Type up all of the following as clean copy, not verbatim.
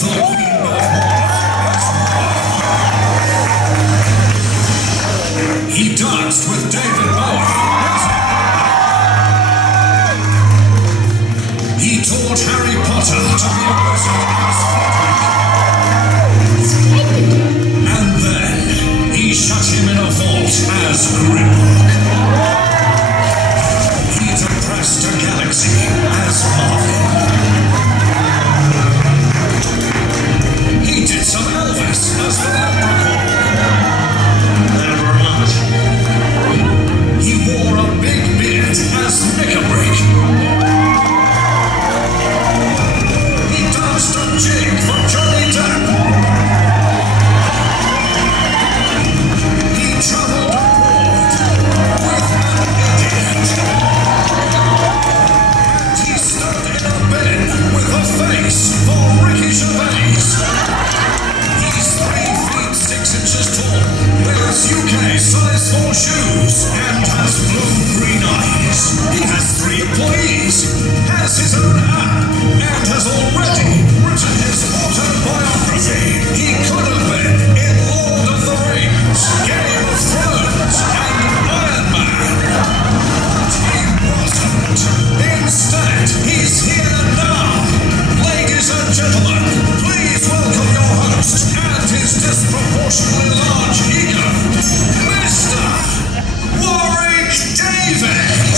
He danced with David Bowie. He taught Harry Potter to be a wizard as Frederick. And then he shut him in a vault as Grimlock. He depressed a galaxy as Marvin. He did some Elvis as the Leprechaun. He wore a big beard as Knickerbrick. He danced a jig for Johnny Depp. He travelled abroad with an idiot. And he stood in a bed with a face for Ricky Gervais. He's 3 feet 6 inches tall, wears UK size 4 shoes, and has blue-green eyes. He has 3 employees, has his own app, and has already written his autobiography. He could have been in Lord of the Rings, Game of Thrones, and Iron Man. But he wasn't. Instead, he's here now. Ladies and gentlemen, please welcome your host and his disproportionately large ego, Mr. Warwick Davis!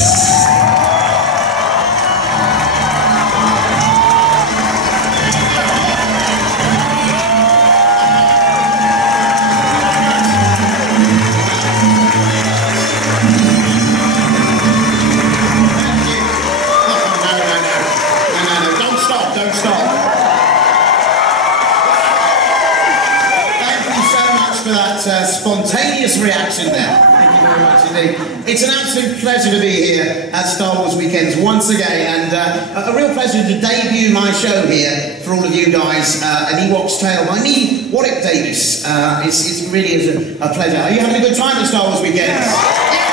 No, don't stop. Thank you so much for that spontaneous reaction there. Thank you very much indeed. It's an absolute pleasure to be here at Star Wars Weekends once again, and a real pleasure to debut my show here for all of you guys, An Ewok's Tale by me, Warwick Davis. It really is a pleasure. Are you having a good time at Star Wars Weekends? Yes.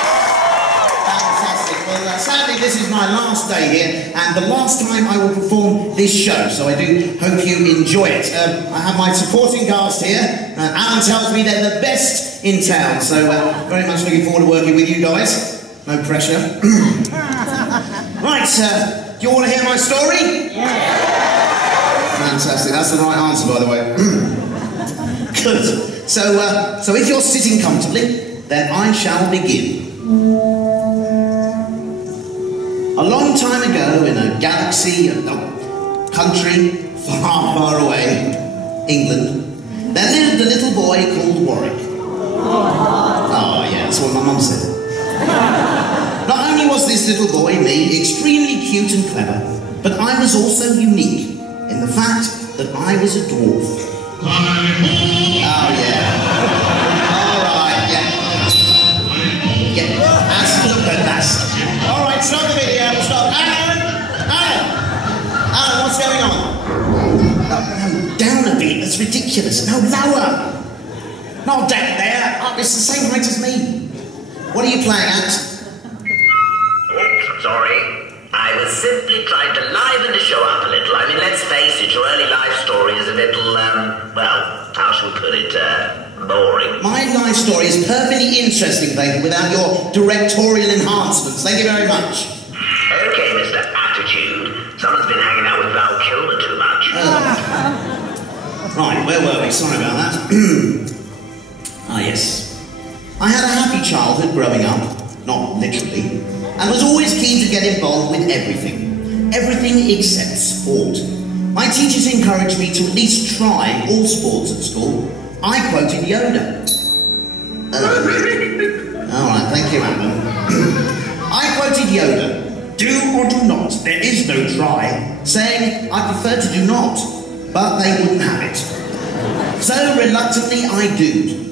Sadly, this is my last day here, and the last time I will perform this show, so I do hope you enjoy it. I have my supporting cast here. Alan tells me they're the best in town, so very much looking forward to working with you guys. No pressure. Right, do you want to hear my story? Yeah. Fantastic, that's the right answer, by the way. Good. So if you're sitting comfortably, then I shall begin. A long time ago, in a galaxy, a country far, far away, England, there lived a little boy called Warwick. Oh yeah, that's what my mum said. Not only was this little boy, me, extremely cute and clever, but I was also unique in the fact that I was a dwarf. Oh yeah. Alright, yeah. Yeah, look at that. Alright, stop the video, stop. Alan, what's going on? No, down a bit, that's ridiculous. No, lower. Not down there, up, it's the same height as me. What are you playing at? Oops, sorry. I was simply trying to liven the show up a little. I mean, let's face it, your early life story is a little, well, how shall we put it, boring. My life story is perfectly interesting, thank you, without your directorial enhancements. Thank you very much. Okay, Mr. Attitude. Someone's been hanging out with Val Kilmer too much. Right, where were we? Sorry about that. Ah, yes. I had a happy childhood growing up, not literally, and was always keen to get involved with everything. Everything except sport. My teachers encouraged me to at least try all sports at school. I quoted Yoda. Alright, thank you, Adam. I quoted Yoda. Do or do not, there is no try, saying I prefer to do not, but they wouldn't have it. So reluctantly I did.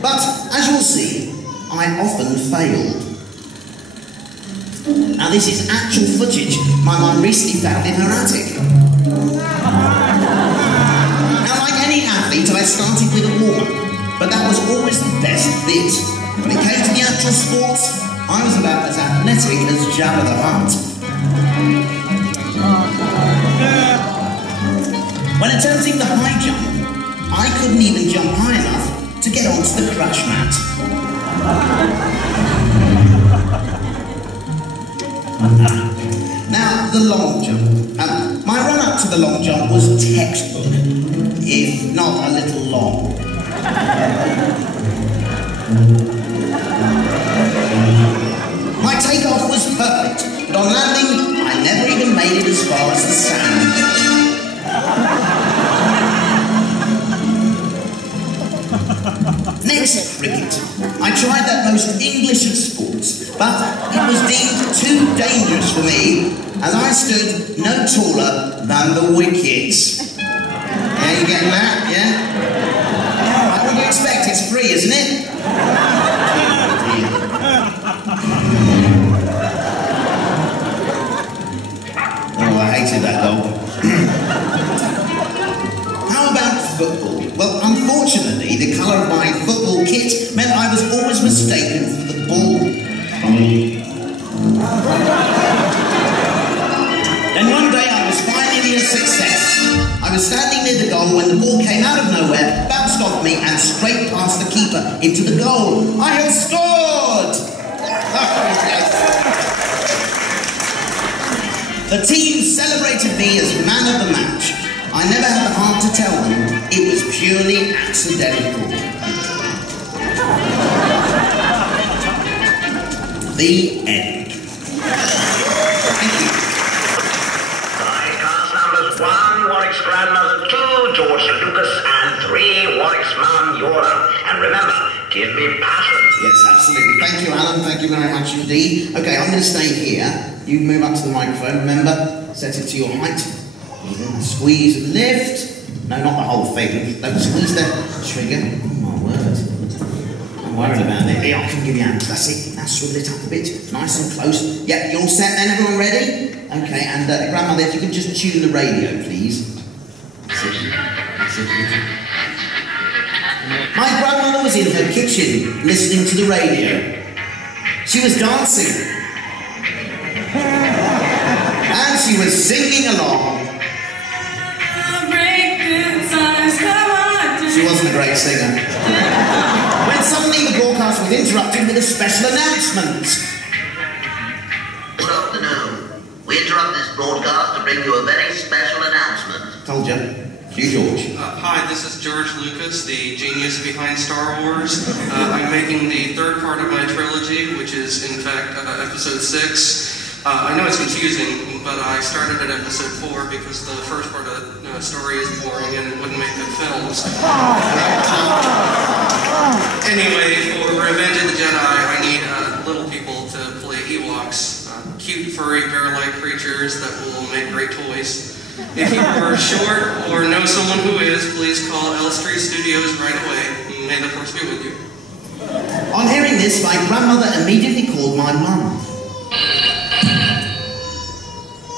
But as you'll see, I often failed. Now this is actual footage my mum recently found in her attic. Now like any athlete, I started with a warm-up, but that was always the best bit. When it came to the actual sports, I was about as athletic as Jabba the Hutt. When attempting the high jump, I couldn't even jump high enough to get onto the crash mat. Now, the long jump. My run-up to the long jump was textbook, if not a little long. My takeoff was perfect, but on landing, I never even made it as far as the sand. Next, cricket. I tried that most English of sports, but it was deemed too dangerous for me, as I stood no taller than the wickets. Yeah, you getting that? Yeah? Alright, what do you expect? It's free, isn't it? Oh, I hated that goal. How about football? Well, unfortunately, the colour of my football kit meant I was always mistaken for the ball. Then one day I was finally a success. I was standing near the goal when the ball came out of nowhere, bounced off me, and straight past the keeper into the goal. I had scored! The team celebrated me as man of the match. I never had the heart to tell them it was purely accidental. The end. Thank you. Cast numbers 1, Warwick's grandmother, 2, George Lucas, and 3, Warwick's mum, Hurrah. And remember, give me passion. Yes, absolutely. Thank you, Alan. Thank you very much indeed. Okay, I'm going to stay here. You move up to the microphone. Remember, set it to your height. Squeeze and lift. No, not the whole thing. Don't squeeze the trigger. Oh my word. I'm worried about it. Yeah, I can give you a hand. That's it. Now swivel it up a bit. Nice and close. Yeah, you all set then? Everyone ready? Okay, and Grandmother, if you could just tune the radio, please. My grandmother was in her kitchen listening to the radio. She was dancing. And she was singing along. She wasn't a great singer. When suddenly the broadcast was interrupted with a special announcement. Good afternoon. We interrupt this broadcast to bring you a very special announcement. Told you. You, George. Hi, this is George Lucas, the genius behind Star Wars. I'm making the third part of my trilogy, which is in fact episode 6. I know it's confusing, but I started at episode 4 because the first part of the story is boring and it wouldn't make good films. Anyway, for Revenge of the Jedi, I need little people to play Ewoks. Cute, furry, bear-like creatures that will make great toys. If you are short or know someone who is, please call Elstree Studios right away. May the Force be with you. On hearing this, my grandmother immediately called my mum.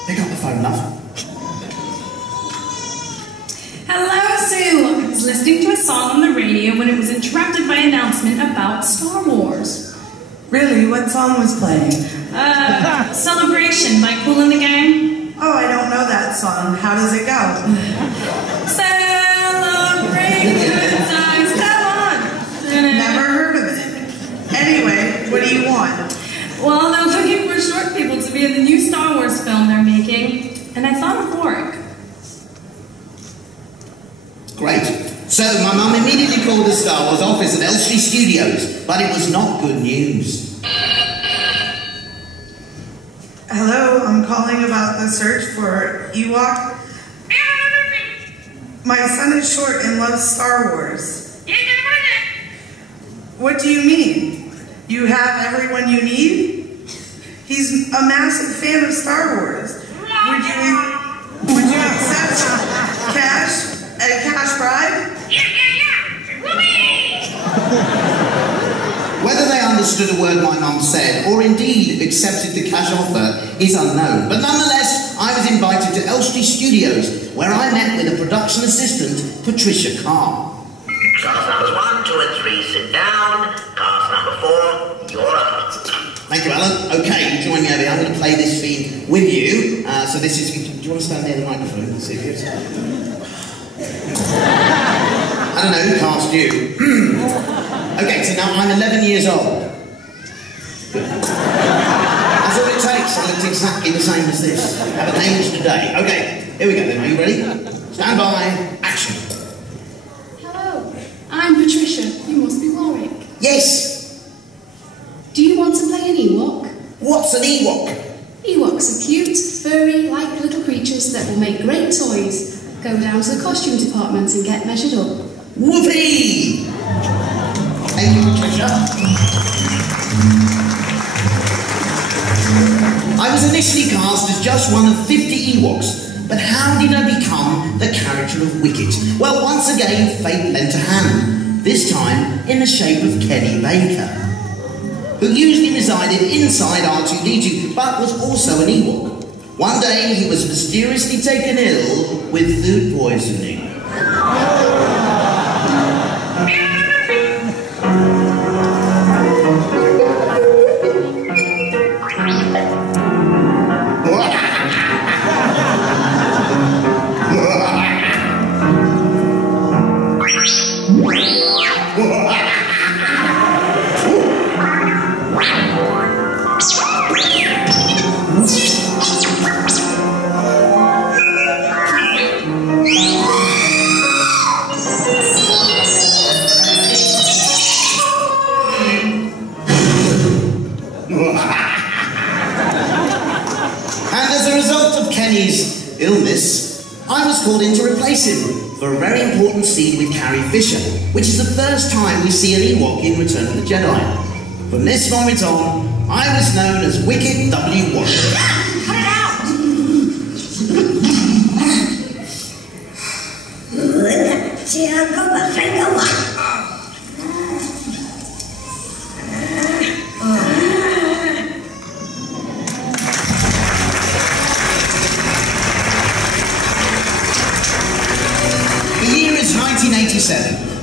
Pick up the phone, love. Hello, Sue. I was listening to a song on the radio when it was interrupted by an announcement about Star Wars. Really? What song was playing? Celebration by Kool and the Gang. Oh, I don't know that song. How does it go? Celebrate good times, come on. Never heard of it. Anyway, what do you want? Well, they're looking for short people to be in the new Star Wars film they're making, and I thought of Warwick. Great. So my mum immediately called the Star Wars office at Elstree Studios, but it was not good news. Hello, I'm calling about the search for Ewok. My son is short and loves Star Wars. What do you mean? You have everyone you need? He's a massive fan of Star Wars. Would you accept a cash bribe? Whether they understood a word my mum said, or indeed accepted the cash offer, is unknown. But nonetheless, I was invited to Elstree Studios, where I met with a production assistant, Patricia Carr. Cast numbers 1, 2, and 3, sit down. Cast number 4, you're up. Thank you, Alan. Okay, you join me over here. I'm going to play this theme with you. So this is... Do you want to stand near the microphone? Let's see if it's... I don't know who cast you. Okay, so now I'm 11 years old. That's all it takes. I looked exactly the same as this. Haven't aged today. Okay, here we go then. Are you ready? Stand by. Action. Hello, I'm Patricia. You must be Warwick. Yes. Do you want to play an Ewok? What's an Ewok? Ewoks are cute, furry, like little creatures that will make great toys. Go down to the costume department and get measured up. Whoopee! Thank you, Patricia. I was initially cast as just one of 50 Ewoks, but how did I become the character of Wicket? Well, once again, fate lent a hand, this time in the shape of Kenny Baker, who usually resided inside R2-D2, but was also an Ewok. One day, he was mysteriously taken ill with food poisoning. I was called in to replace him for a very important scene with Carrie Fisher, which is the first time we see an Ewok in Return of the Jedi. From this moment on, I was known as Wicket W. Warwick. Cut it out!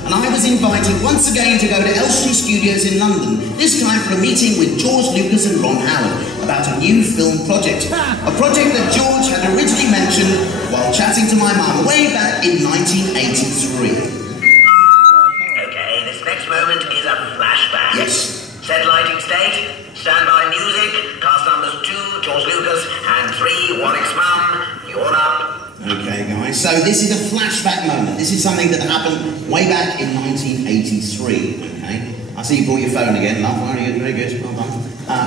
And I was invited once again to go to Elstree Studios in London, this time for a meeting with George Lucas and Ron Howard about a new film project. A project that George had originally mentioned while chatting to my mum way back in 1983. Okay, this next moment is a flashback. Yes. Set lighting state, standby music, cast numbers 2, George Lucas, and 3, Warwick's mum. You're up. Okay, guys, so this is a flashback moment. This is something that happened way back in 1983, okay? I see you brought your phone again, love. Very good, very good. Well done.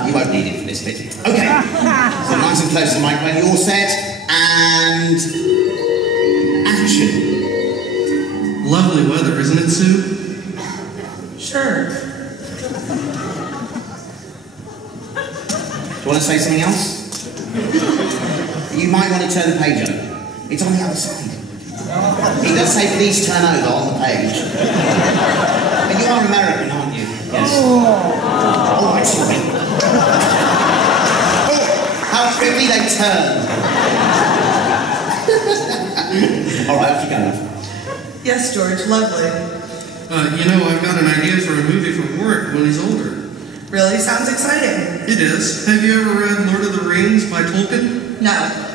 You won't need it for this bit. Okay, so nice and close to the microphone. You're all set, and action. Lovely weather, isn't it, Sue? Sure. Do you want to say something else? You might want to turn the page over. It's on the other side. It does say please turn over on the page. But you are American, aren't you? Yes. Oh, I'm sorry. Oh, how quickly they turn. All right, off you go. Yes, George, lovely. You know, I've got an idea for a movie for Warwick when he's older. Really? Sounds exciting. It is. Have you ever read Lord of the Rings by Tolkien? No.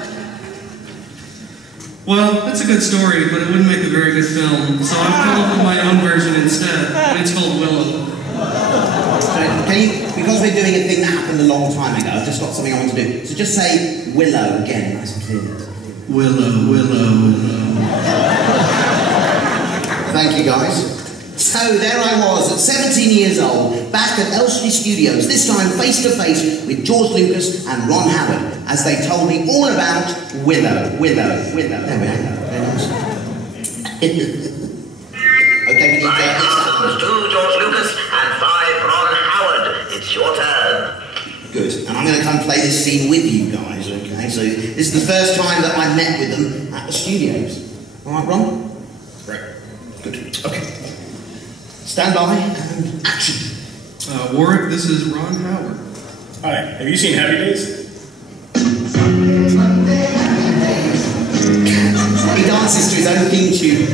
Well, it's a good story, but it wouldn't make a very good film, so I've come up with my own version instead, and it's called Willow. Can you, because we're doing a thing that happened a long time ago, I've just got something I want to do. So just say Willow again, nice and clear. Willow, Willow, Willow. Thank you, guys. So there I was at 17 years old, back at Elstree Studios, this time face to face with George Lucas and Ron Howard, as they told me all about Willow. There we are. Very nice. Okay, we need Right, numbers 2, George Lucas, and 5, Ron Howard. It's your turn. Good. And I'm going to come play this scene with you guys, okay? So this is the first time that I met with them at the studios. All right, Ron? Right. Good. Okay. Stand by and action. Warwick, this is Ron Howard. Hi, have you seen Happy Days? He dances to his own theme tune.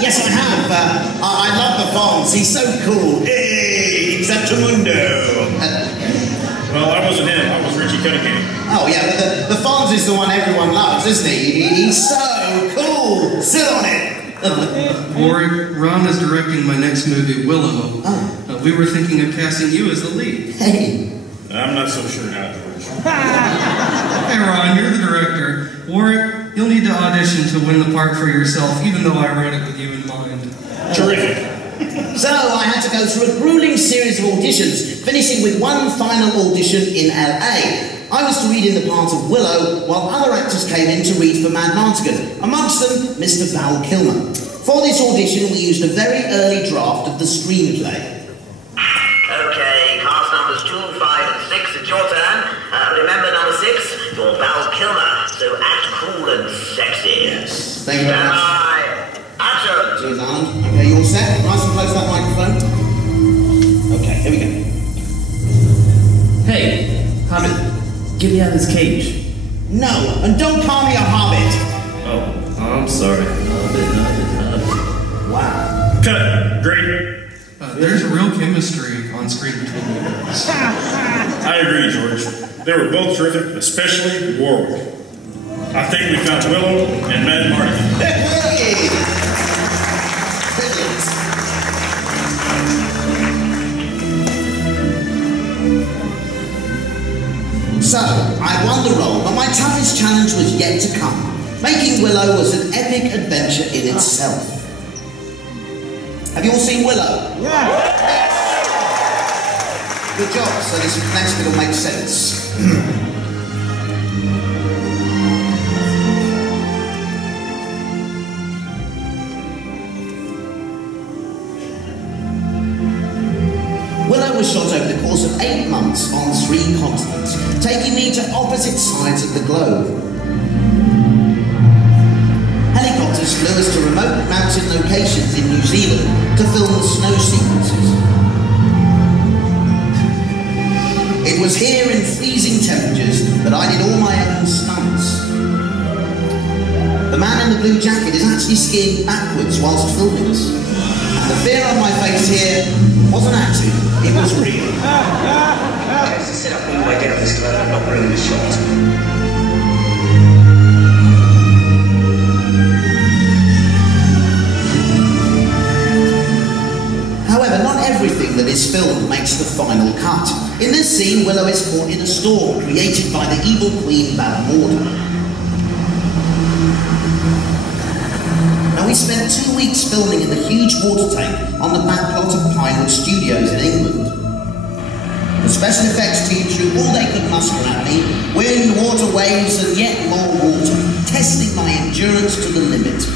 Yes, I have. I love the Fonz. He's so cool. Hey, Exactamundo. Well, I wasn't him. I was Richie Cunningham. Oh, yeah, but the Fonz is the one everyone loves, isn't he? He's so cool. Sit on it. Warwick, Ron is directing my next movie, Willow. Oh. We were thinking of casting you as the lead. Hey. I'm not so sure now, George. Hey, Ron, you're the director. Warwick, you'll need to audition to win the part for yourself, even though I wrote it with you in mind. Terrific. So I had to go through a grueling series of auditions, finishing with one final audition in LA. I was to read in the part of Willow, while other actors came in to read for Mad Martigan, amongst them Mr. Val Kilmer. For this audition, we used a very early draft of the screenplay. Okay, cast numbers 2, 5, and 6, it's your turn. Remember number 6? You're Val Kilmer, so act cool and sexy. Yes. Thank you very much. Action! Cheers, Alan. Okay, you all set? Nice and close to that microphone. Okay, here we go. Hey, Hobbit, get me out of this cage. No, and don't call me a hobbit. Oh, I'm sorry. Hobbit. Wow. Cut. Great. There's real chemistry on screen between you guys. I agree, George. They were both terrific, especially Warwick. I think we found Willow and Mad Martigan. Hey! Brilliant. So, I won the role, but my toughest challenge was yet to come. Making Willow was an epic adventure in itself. Have you all seen Willow? Yeah! Good job, so this next bit will make sense. Willow was shot over the course of 8 months on 3 continents, taking me to opposite sides of the globe. Helicopters flew us to remote mountain locations in New Zealand to film the snow sequences. It was here in freezing temperatures that I did all my own stunts. The man in the blue jacket is actually skiing backwards whilst filming us. And the fear on my face here wasn't acting, it was real. Okay, so sit up all the way down this level and not ruin the shot. However, not everything that is filmed makes the final cut. In this scene, Willow is caught in a storm created by the evil Queen Balmorda. Now, we spent 2 weeks filming in the huge water tank on the back plot of Pinewood Studios in England. The special effects team threw all they could muster at me, wind, water, waves, and yet more water, testing my endurance to the limit.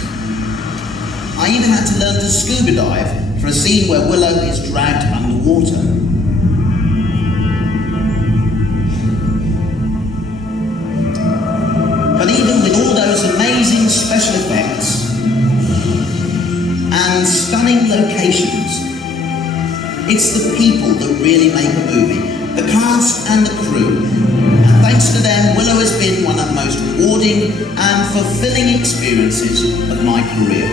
I even had to learn to scuba dive for a scene where Willow is dragged underwater. But even with all those amazing special effects and stunning locations, it's the people that really make a movie, the cast and the crew. And thanks to them, Willow has been one of the most rewarding and fulfilling experiences of my career.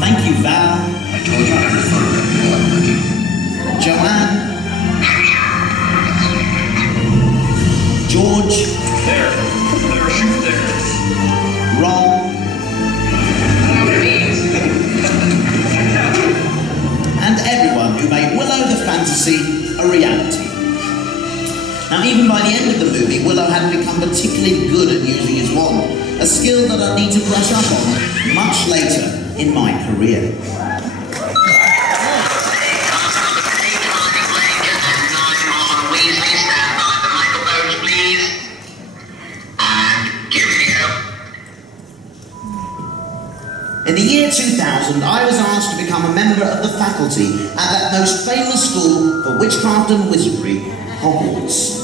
Thank you, Val. I told you every photograph you like looking. Joanne. George. There, shoot there. Ron. And everyone who made Willow the fantasy a reality. Now, even by the end of the movie, Willow had become particularly good at using his wand, a skill that I need to brush up on much later in my career. In the year 2000, I was asked to become a member of the faculty at that most famous school for witchcraft and wizardry, Hogwarts.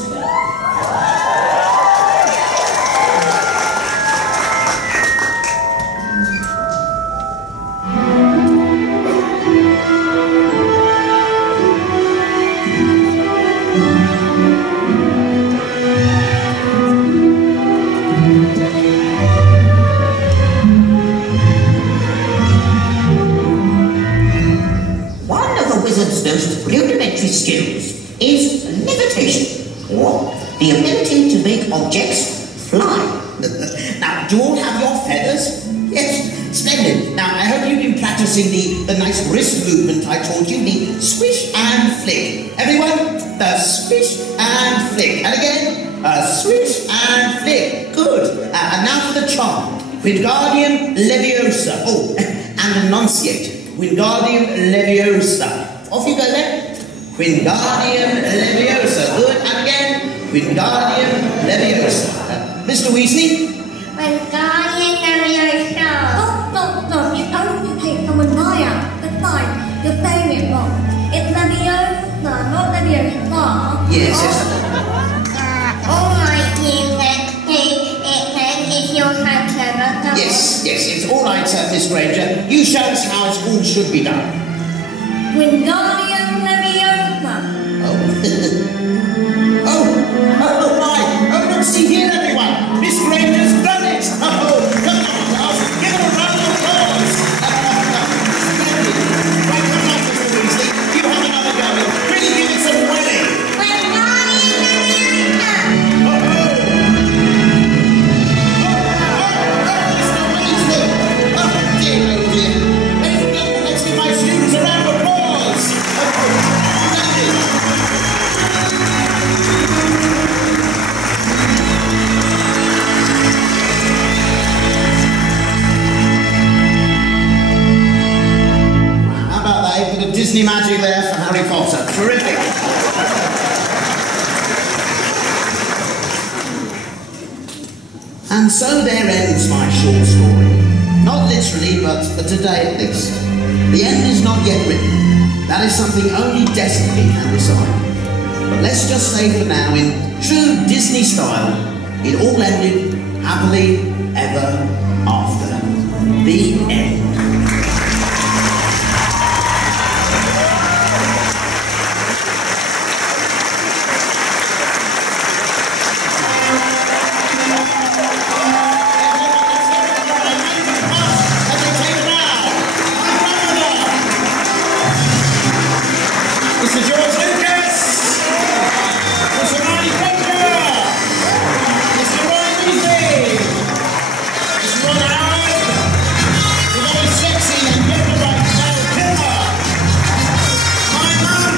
Most rudimentary skills is levitation, or the ability to make objects fly. Now, do you all have your feathers? Yes. Splendid. Now, I hope you've been practicing the nice wrist movement I taught you, the swish and flick. Everyone, the swish and flick. And again, a swish and flick. Good. And now for the charm. Wingardium Leviosa. Oh, and enunciate. Wingardium Leviosa. Off you go there. Wingardium Leviosa. Good. And again, Wingardium Leviosa. Mr. Weasley? Wingardium Leviosa. Stop. You only take someone higher. That's fine. You're saying it wrong. It's Leviosa, not Leviosa. Yes. Alright, you it's your hand, Trevor. Yes, it's all right, Miss Granger. You show us how it all should be done. Wingardium Leviosa. Oh my! Oh, look, see here, everyone. Miss Granger's done it. Oh, come on, class. Give her a round of applause. Right, come on, Mr. Weasley. You have another go. Really give it some welling. Wingardium Leviosa. Let's give my students a round of applause. How about that? A bit of Disney magic there for Harry Potter. Terrific. And so there ends my short story. Not literally, but for today at least. The end is not yet written. That is something only destiny can decide. But let's just say for now, in true Disney style, it all ended happily ever after. The end. Mr. George Lucas! Mr. Ronnie Baker! Mr. Roy Weasley! Mr. Ron Howard! The very sexy and get-the-right Mel Kilmer! My mum!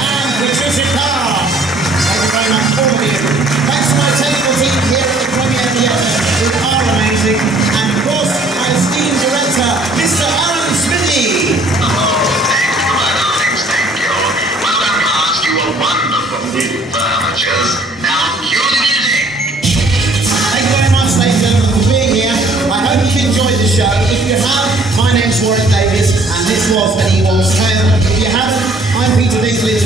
And Patricia Carr! Thank you very much, all of you. Thanks to my technical team here at the Premier Theatre, who are amazing. And of course, my esteemed director, Mr. Alan Smithy! Now, cue the music! Thank you very much, ladies and gentlemen, for being here. I hope you enjoyed the show. If you have, my name's Warwick Davis, and this was an Ewok's Tale. If you haven't, I'm Peter Dinklage,